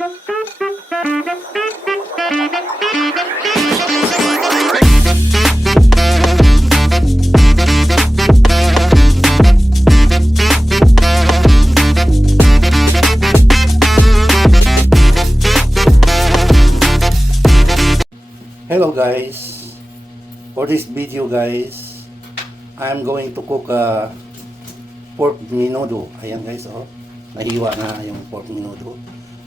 Hello guys, for this video guys, I'm going to cook pork menudo. Ayan guys, oh, nahiwa na yung pork menudo.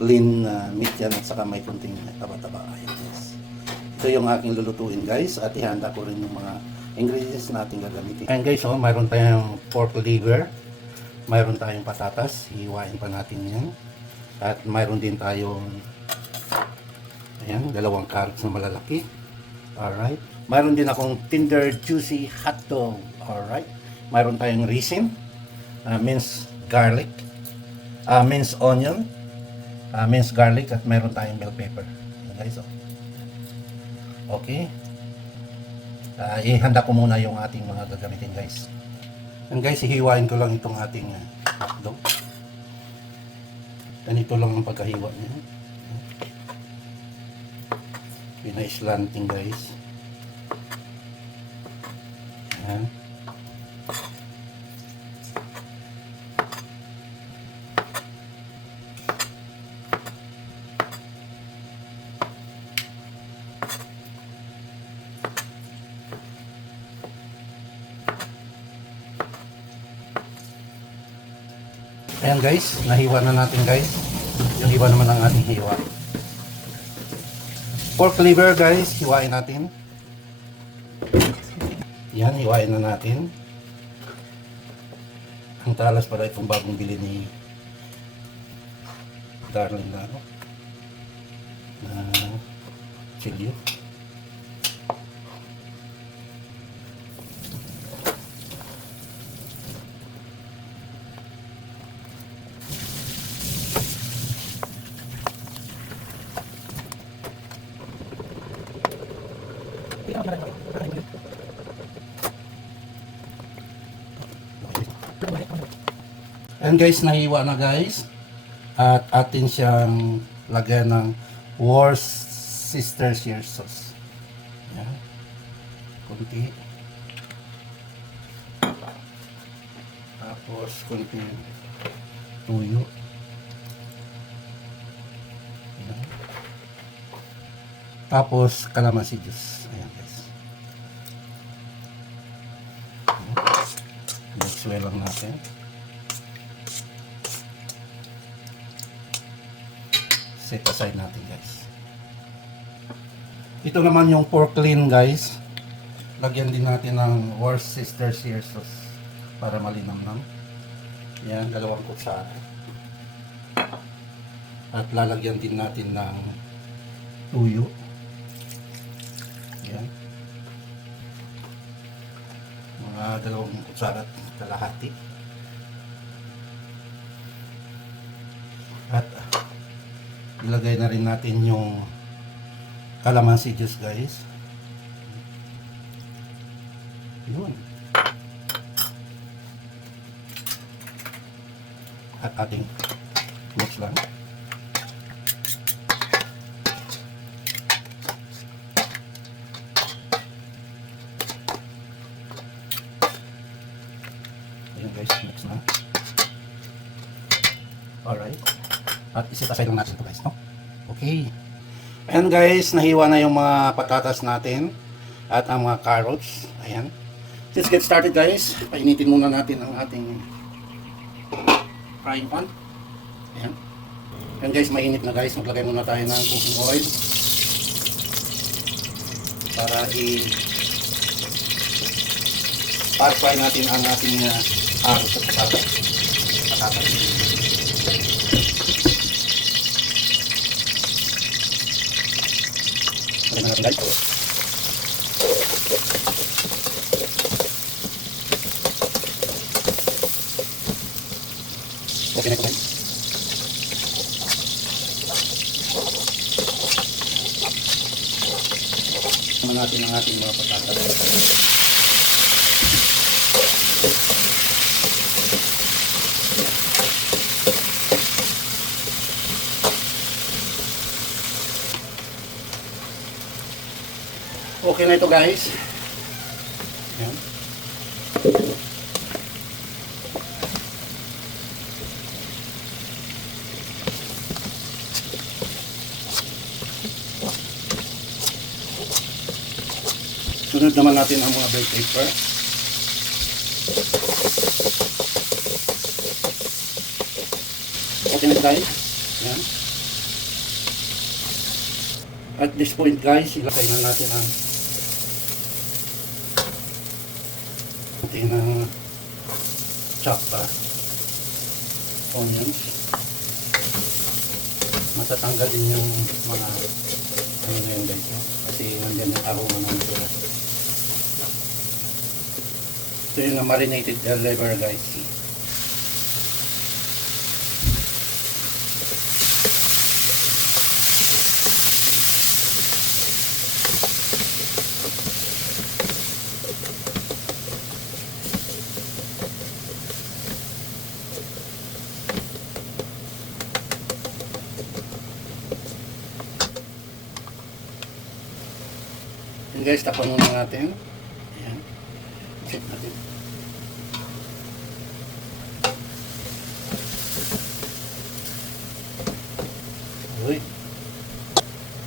Lean meat yan at saka may kunting taba-taba. Ayan guys, ito yung aking lulutuin guys at ihanda ko rin yung mga ingredients natin gagamitin. Ayan guys, oh, mayroon tayong pork liver, mayroon tayong patatas, hiwain pa natin yan. At mayroon din tayong ayan, dalawang carrots na malalaki. Alright. Mayroon din akong tender, juicy hotdog. Alright. Mayroon tayong raisin, minced garlic, minced onion, minced garlic, at mayroon tayong bell pepper. Ayan guys, oh. Okay. Ihanda ko muna yung ating mga gagamitin guys. And guys, hihiwain ko lang itong ating hotdog. Ganito lang ang pagkahiwa niya. Pina-slanting guys. Ayan. Ayan guys, nahiwa na natin guys. Yung iba naman ang ating hiwa. Pork liver guys, hiwain natin. Yan, hiwain na natin. Ang talas pala itong bagong bili ni Darling na chilyo. And guys, nahiwa na guys. At atin siyang lagyan ng Worcestershire sauce. Yan. Kunti. Tapos kunti tuyo. Yan. Tapos calamansi juice. Ayan guys. Mix well lang natin. Set aside natin guys. Ito naman yung pork lean guys. Lagyan din natin ng Worcestershire sauce para malinamnam. Yan, 2 kutsara. At lalagyan din natin ng tuyo. Yan. Mga 2 kutsara at kalahati. At ilagay na rin natin yung calamansi juice guys. Yun. At ating mix lang. Ayun guys, mix na. Alright. At iset-aside lang natin ito guys, no? Okay. Ayan guys, nahiwa na yung mga patatas natin at ang mga carrots. Ayan. Let's get started guys. Painitin muna natin ang ating frying pan. Ayan. Ayan guys, mainit na guys. Maglagay muna tayo ng cooking oil para i-fry natin ang ating carrots at patatas. Ayan na natin guys. Okay na ito guys. Naman natin ang ating mga patatas. Okay na ito guys. Ayan. Sunod naman natin ang mga bell pepper. Okay na guys. Ayan. At this point guys, ilagay na natin ang ating choppa onions. Matatanggal din yung mga ano na yun guys, kasi nandiyan yung aroma ng ito. Ito yung marinated liver guys. Yan guys, tapan muna natin. Ayan. Check natin. Okay.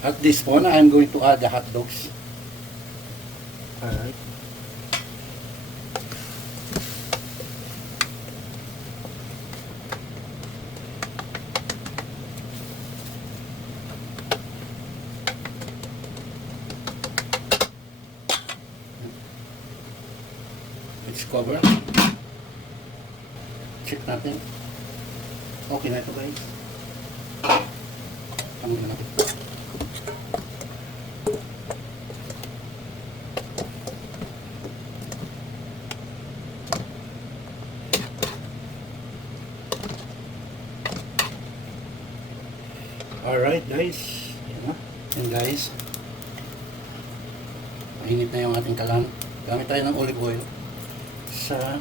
At this point, I'm going to add the hot dogs. Alright. Let's cover. Check natin. Okay na ito guys. Tama na natin. Alright guys. Yan na. Yan guys. Mainit na yung ating kalan. Gamit tayo ng olive oil sa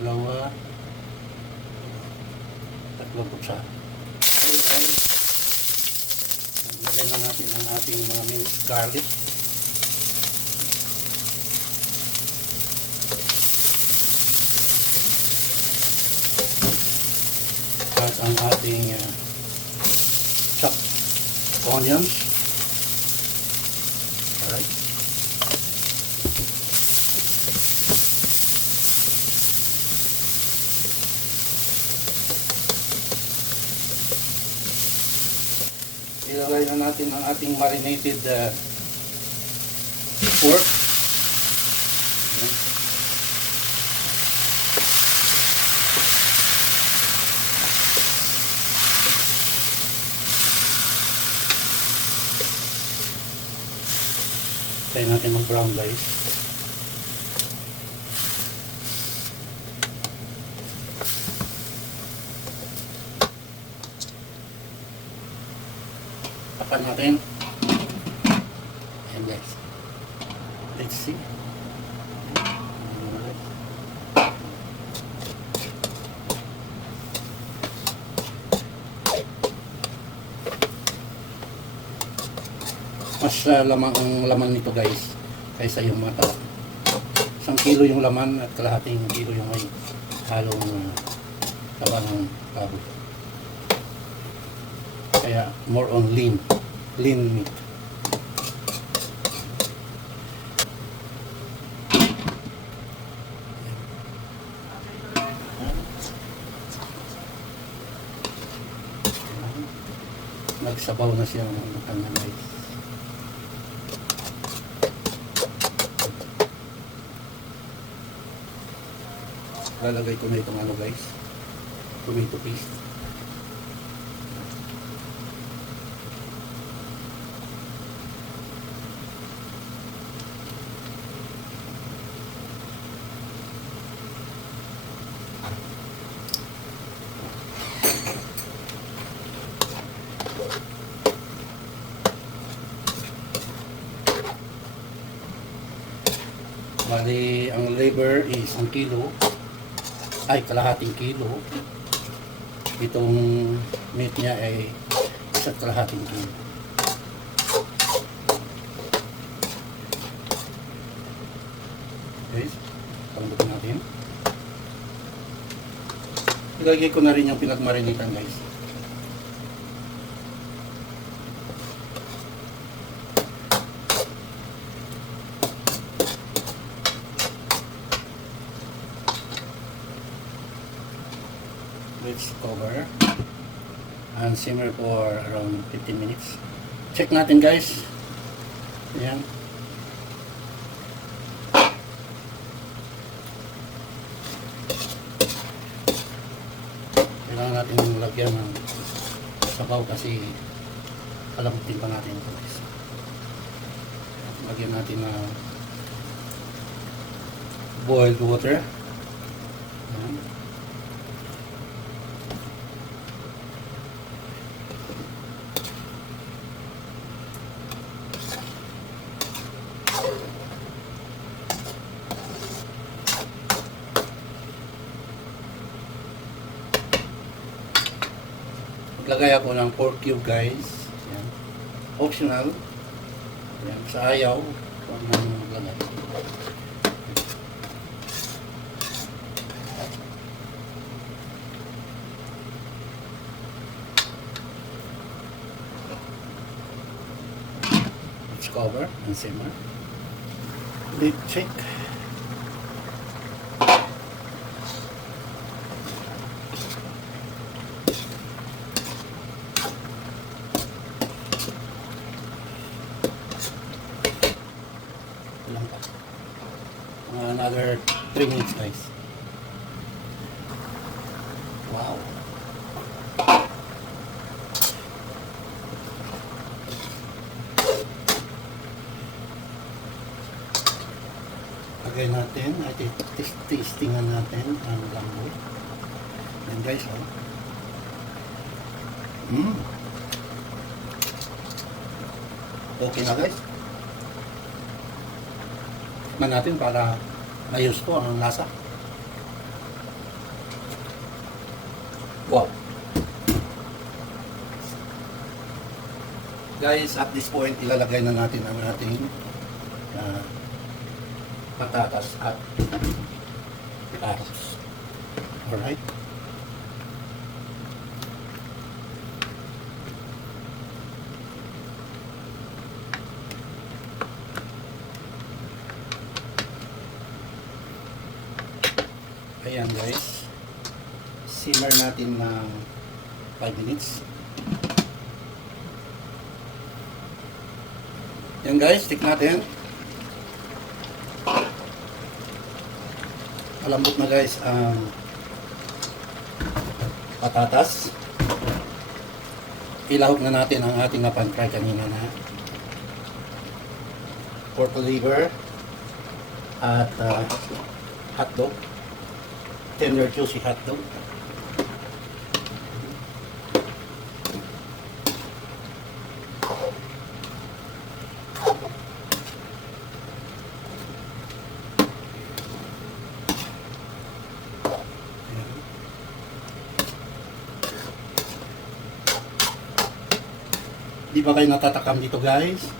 dalawa, tatlong kutsa. Okay guys, lagyan na natin ang ating mga minced garlic. At ang ating chopped onions. Alright. Ilagay na natin ang ating marinated pork. Tayo natin mag-brown guys. Tapan natin. Ayan guys. Let's see. Mas lamang ang laman nito guys kaysa yung mata. 1 kilo yung laman at kalahating kilo yung may halong taba ng baboy. Kaya more on lean meat. Nagsabaw na siya ng kanya guys. Lalagay ko na itong ano guys, tomato paste. Bali, ang liver is 1 kilo. Ay, kalahating kilo. Itong meat niya ay 1 kalahating kilo. guys. Palambutin natin. Ilagay ko na rin yung pinagmarinitan guys. Let's cover and simmer for around 15 minutes. Check natin guys. Ayan. Kailangan natin lagyan ng sabaw kasi palamutin pa natin ito guys. Lagyan natin ng boiled water. Ayan. Maglagay ako ng pork cube guys. Yan. Optional. Yan. Sa ayaw, kung ano maglagay. Let's cover and simmer. Lid check. Another 3 minutes guys. Wow. Lagay natin at testingan natin ang lambot. Yan guys, oh. Okay na guys. Tikman natin para ayos ko ang lasa. Wow. Guys, at this point, ilalagay na natin ang ating patatas at carrots. Alright. Ayan guys, simmer natin ng 5 minutes. Ayan guys, stick natin. Malambot na guys ang patatas. Ilahog na natin ang ating napan-fry kanina na pork liver at hotdog. Tender juicy hotdog. Di ba kayo natatakam dito guys?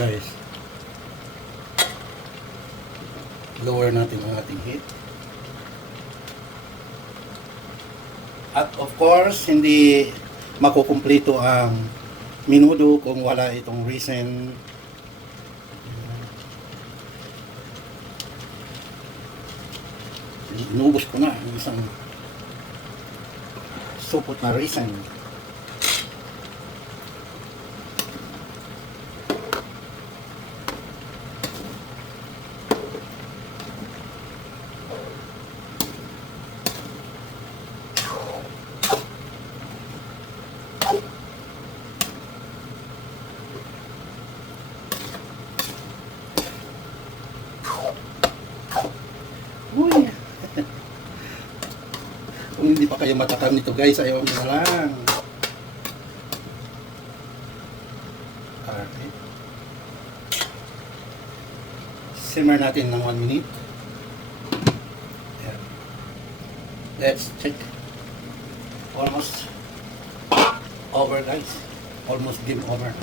Guys, lower natin ang ating heat. At of course, hindi makukumpleto ang menudo kung wala itong reason. Inubos ko na ang isang supot na reason. Uy! Kung hindi pa kayo matakam nito guys, ayaw nyo na lang. Okay. Simmer natin ng 1 minute. Yeah. Let's check. Almost over, guys. Almost game over.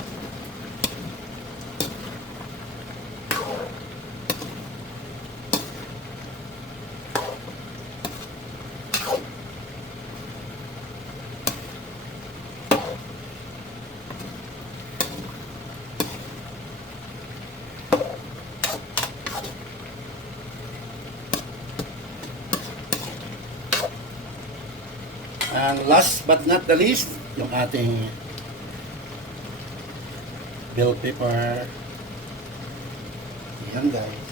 And last but not the least, yung ating bell pepper. Yan, guys.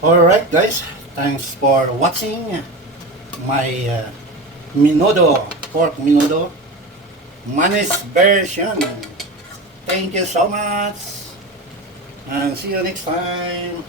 Alright guys, thanks for watching my menudo, pork menudo, Manny's version. Thank you so much and see you next time.